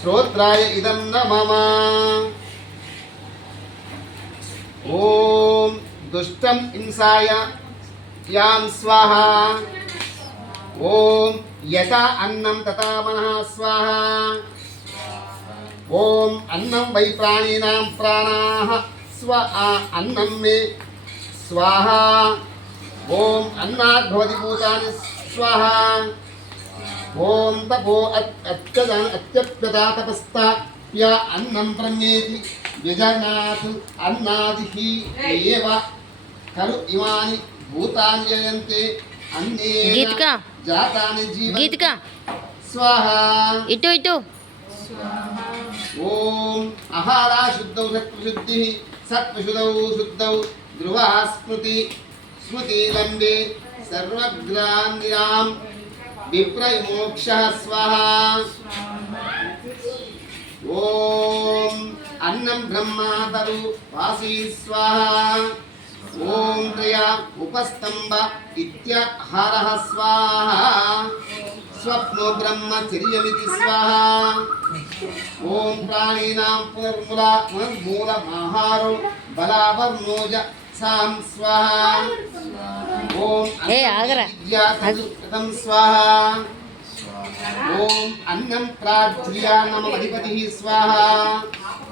శ్రోత్రాయ ఇదం న మమ ఓం దుష్టం హింసాయ యాం స్వాహ ఓం యథా అన్నం తథా మనః స్వాహ ఓం అన్నం వై ప్రాణినాం ప్రాణాః స్వ ఆ అన్నం మే స్వాహ ఓం అన్నాద్ భవతి భూతాని స్వాహ ఓం తపో అత్యదన అత్యప్యదా తపస్తాప్య అన్నం బ్రహ్మేతి వ్యజనాత్ అన్నాదిహి ఏవ. ఖలు ఇమాని భూతాని జయంతే. అన్నేన గీతిక. జాతాని జీవ. గీతిక. స్వాహ. ఇటు ఇటు. ఓం అహారా శుద్ధౌ సత్వశుద్ధి. సత్వశుద్ధౌ శుద్ధౌ ధ్రువా స్మృతి. స్మృతి లంబే సర్వగ్రాన్యాం విప్రమోక్ష స్వాహ. ఓం అన్నం బ్రహ్మాతరు వాసీ స్వాహ. ఓం త్రయా ఉపస్తంభ ఇత్యహార స్వాహ. స్వప్నో బ్రహ్మచర్యమితి స్వాహ. ఓం ప్రాణీనాం పునర్ములా పునర్మూలమాహారో బలావర్ణోజ సాం స్వాహ ఓం ఏ, ఆగరా. విద్యాకృతం స్వాహ ఓం అన్నం ప్రాజ్యాన్నమధిపతి స్వాహ